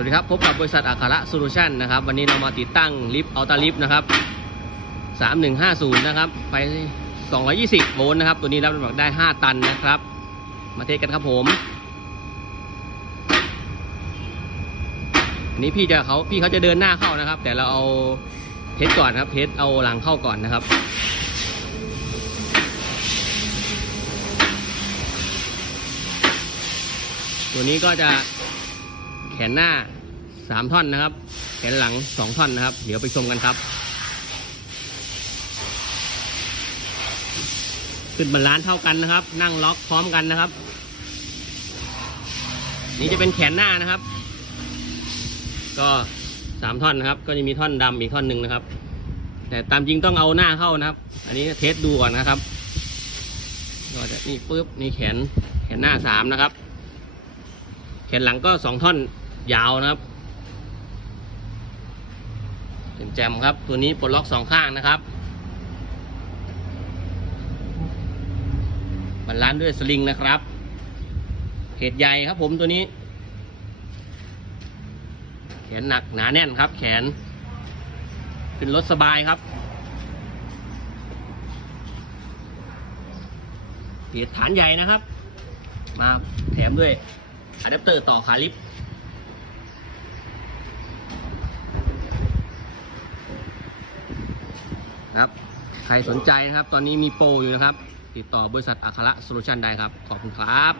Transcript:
วัสดีครับ พบกับบริษัทอัคระโซลูชันนะครับ วันนี้เรามาติดตั้งลิฟต์อัลตาลิฟต์นะครับ 3150 นะครับไฟ220 โวลต์นะครับ ตัวนี้รับน้ำหนักได้ 5 ตันนะครับ มาเทสกันครับผม อันนี้พี่จะเขาพี่เขาจะเดินหน้าเข้านะครับ แต่เราเอาเทสก่อนครับ เทสเอาหลังเข้าก่อนนะครับตัวนี้ก็จะ นหน้าสามท่อนนะครับ แขนหลังสองท่อนนะครับ เดี๋ยวไปชมกันครับ ขึ้นบรรลานเท่ากันนะครับ นั่งล็อกพร้อมกันนะครับ นี่จะเป็นแขนหน้านะครับ ก็สามท่อนนะครับ ก็จะมีท่อนดำอีกท่อนหนึ่งนะครับ แต่ตามจริงต้องเอาหน้าเข้านะครับ อันนี้เทสดูก่อนนะครับก็จะนี่ปุ๊บนี่แขนแขนหน้าสามนะครับ แขนหลังก็สองท่อน ยาวนะครับเป็นแจมครับ ตัวนี้ปลดล็อกสองข้างนะครับบรรลานด้วยสลิงนะครับเหตุใหญ่ครับผมตัวนี้ แขนหนักหนาแน่นครับ แขนขึ้นรถสบายครับเหตุฐานใหญ่นะครับ มาแถมด้วยอะแดปเตอร์ต่อขาลิ ครับ ใครสนใจนะครับ ตอนนี้มีโปรอยู่นะครับ ติดต่อบริษัทอัคระโซลูชันได้ครับ ขอบคุณครับ